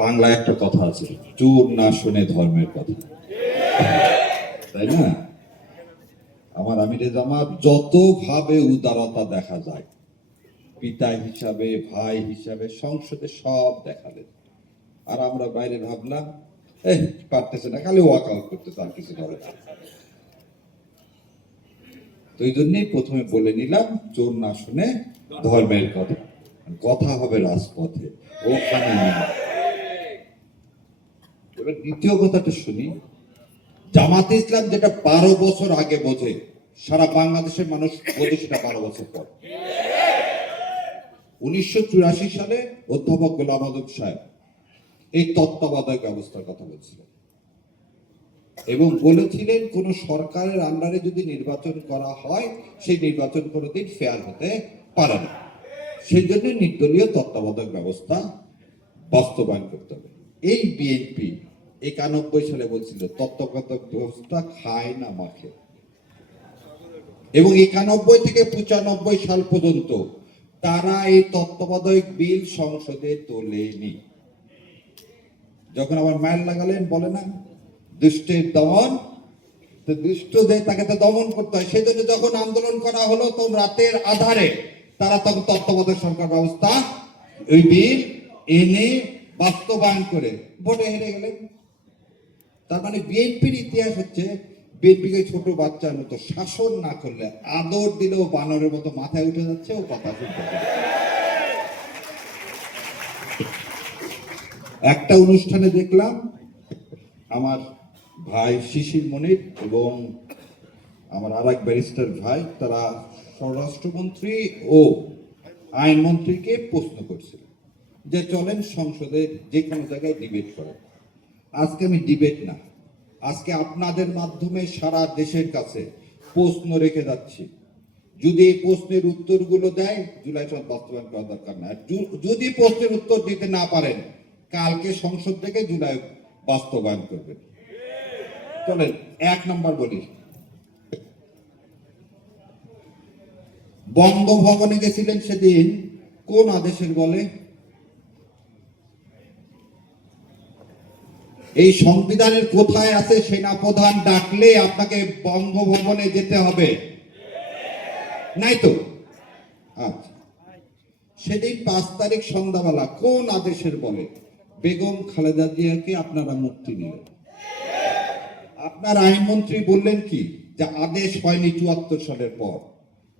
বাংলায় একটা কথা আছে, চোর না শুনে ধর্মের কথা, তাই না? আমার আমিরে জামাত যত ভাবে উদারতা দেখা যায়, পিতা হিসাবে, ভাই হিসাবে সংসদে সব দেখালেন, আর আমরা বাইরে ভাবলাম পারতেছে না, খালি ওয়াকআউট করতেছে, আর কিছু করে না। তো এই জন্যই প্রথমে বলে নিলাম, চোর না শুনে ধর্মের কথা, কথা হবে রাজপথে, ওখানে না। এবার দ্বিতীয় কথাটা শুনি, জামাতে ইসলাম যেটা 12 বছর আগে বোঝে, সারা বাংলাদেশের মানুষ বোঝে সেটা 12 বছর পর। 1984 সালে অধ্যাপক গোলাম আযম সাহেব এই তত্ত্বাবধায়ক ব্যবস্থার কথা বলছিলেন এবং বলেছিলেন কোন সরকারের আন্ডারে যদি নির্বাচন করা হয়, সেই নির্বাচন কোনোদিন ফেয়ার হতে পারে না। সেই জন্য নির্দলীয় তত্ত্বাবধায়ক ব্যবস্থা বাস্তবায়ন করতে হবে। এই বিএনপি 91 সালে বলছিল তত্ত্বাবধায়ক ব্যবস্থা খায় না মাখে, এবং 91 থেকে 95 সাল পর্যন্ত তারা এই তত্ত্বাবধায়ক বিল সংসদে তোলেনি। যখন আবার মাইল লাগালেন, বলে না দুষ্টের দমন, তো দুষ্ট যে তাকে তো দমন করতে হয়, সেই জন্য যখন আন্দোলন করা হলো তখন রাতের আধারে তারা তখন তত্ত্বাবধায়ক সরকার ব্যবস্থা ওই বিল এনে বাস্তবায়ন করে ভোটে হেরে গেলেন। তার মানে বিএনপির ইতিহাস হচ্ছে, বিএনপিকে ছোট বাচ্চার মতো শাসন না করলে, আদর দিলেও বানরের মতো মাথায় উঠে যাচ্ছে, ও কথা শুনতে। একটা অনুষ্ঠানে দেখলাম আমার ভাই শিশির মনির এবং আমার আর এক ব্যারিস্টার ভাই, তারা স্বরাষ্ট্রমন্ত্রী ও আইনমন্ত্রীকে প্রশ্ন করছিল যে চলেন সংসদে যে কোনো জায়গায় ডিবেট করেন। আজকে আমি ডিবেট না, আজকে আপনাদের মাধ্যমে সারা দেশের কাছে প্রশ্ন রেখে যাচ্ছি। যদি এই প্রশ্নের উত্তরগুলো দেয়, জুলাই সনদ বাস্তবায়ন করা দরকার না। যদি প্রশ্নের উত্তর দিতে না পারেন, কালকে সংসদ থেকে জুলাই বাস্তবায়ন করবেন। চলেন 1 নম্বর বলি, বঙ্গভবনে গেছিলেন সেদিন কোন আদেশের বলে? এই সংবিধানের কোথায় আছে সেনাপ্রধান ডাকলে আপনাকে বঙ্গভবনে যেতে হবে? নাই তো। আচ্ছা, সেদিন 5 তারিখ সন্ধ্যাবেলা কোন আদেশের বলে বেগম খালেদা জিয়াকে আপনারা মুক্তি দিলেন? আপনার আইনমন্ত্রী বললেন কি, যে আদেশ হয়নি 74 সালের পর।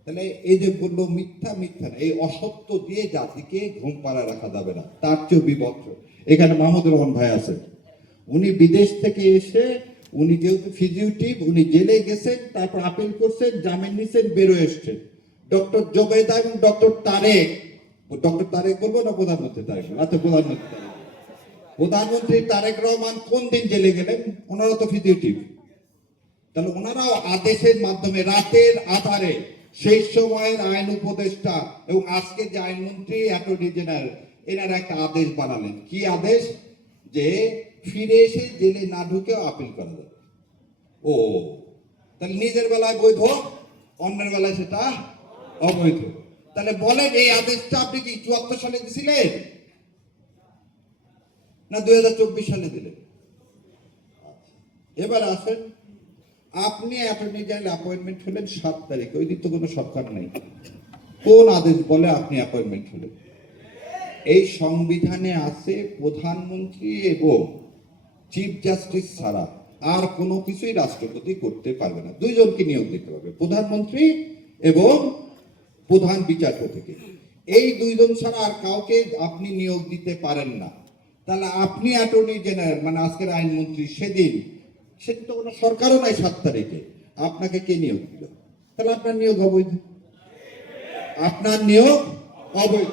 তাহলে এই যে বললো মিথ্যা, মিথ্যা না, এই অসত্য দিয়ে জাতিকে ঘুম পাড়ায় রাখা যাবে না। তার চেয়ে বিভৎস, এখানে মাহমুদুর রহমান ভাই আছেন, উনি বিদেশ থেকে এসে, উনি যেহেতু ফিজিউটিভ, উনি জেলে গেছেন, তারপর আপিল করছেন, জামিন নিছেন, বেরোয় এসছেন। ডক্টর জোবেদা এবং ডক্টর তারেক বলবো না প্রধানমন্ত্রী তারেক? আচ্ছা, প্রধানমন্ত্রী তারেক রহমান কোন দিন জেলে গেলেন? ওনারা তো ফিজিউটিভ। তাহলে ওনারাও আদেশের মাধ্যমে রাতের আধারে, সেই সময়ের আইন উপদেষ্টা এবং আজকে যে আইনমন্ত্রী অ্যাটর্নি জেনারেল, এনারা একটা আদেশ বানালেন। কি আদেশ? যে ফিরে এসে জেলে না ঢুকেও আপিল করা যাবে। ও, তাহলে নিজের বেলায় বৈধ, অন্যের বেলায় সেটা অবৈধ। তাহলে বলেন, এই আদেশটা আপনি কি 74 সালে দিছিলেন না 2024 সালে দিলেন? এবার আসেন, আপনি অ্যাটর্নি জেনারেল অ্যাপয়েন্টমেন্ট হলেন 7 তারিখে, ওই দিন তো কোনো সরকার নেই। কোন আদেশ বলে আপনি অ্যাপয়েন্টমেন্ট হলেন? এই সংবিধানে আছে প্রধানমন্ত্রী এবং চিফ জাস্টিস ছাড়া আর কোনো কিছুই রাষ্ট্রপতি করতে পারবে না। 2 জনকে নিয়োগ দিতে পারবে, প্রধানমন্ত্রী এবং প্রধান বিচারপতিকে। এই 2 জন ছাড়া আর কাউকে আপনি নিয়োগ দিতে পারেন না। তাহলে আপনি অ্যাটর্নি জেনারেল, মানে আজকের আইনমন্ত্রী, সেদিন তো কোনো সরকারও নাই 7 তারিখে, আপনাকে কে নিয়োগ দিল? তাহলে আপনার নিয়োগ অবৈধ, আপনার নিয়োগ অবৈধ।